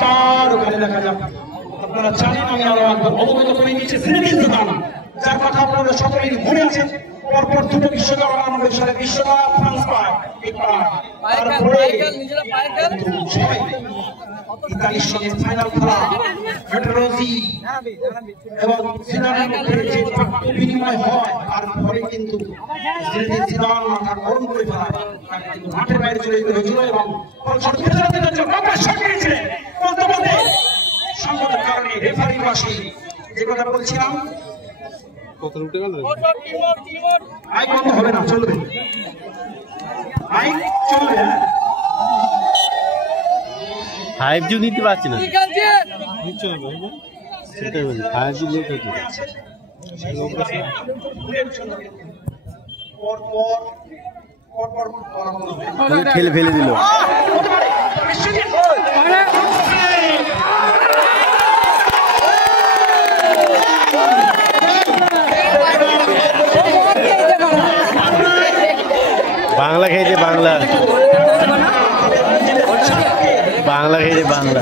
তার ওখানে দেখা যাক আপনারা জানেন আমি আরো অবগত করে দিচ্ছি জিনেদিন জিদান যার কথা আপনারা সকলেই মনে আছেন পরপর দুটো বিশ্বকাপ আমাদের সাথে বিশ্বকাপ ফ্রান্স পায় তারপরে ইতালির সঙ্গে ফাইনাল খেলা মেট্রোলজি এবং জিদানের মধ্যে যে বিনিময় হয় তারপরে কিন্তু জিনেদিন জিদান মাথা গরম করে ফেলায় তাকে কিন্তু মাঠের বাইরে চলে যেতে হয়েছিল এবং সংকটের কারণে রেফারির পাশে যে কথা বলছিলাম মাইক বন্ধ হবে না, চলবে মাইক চলবে। ফাইভ জি নিতে পারছি না ঠেলে ফেলে দিল। বাংলা খেয়েছে বাংলা বাংলা খেয়েছে বাংলা।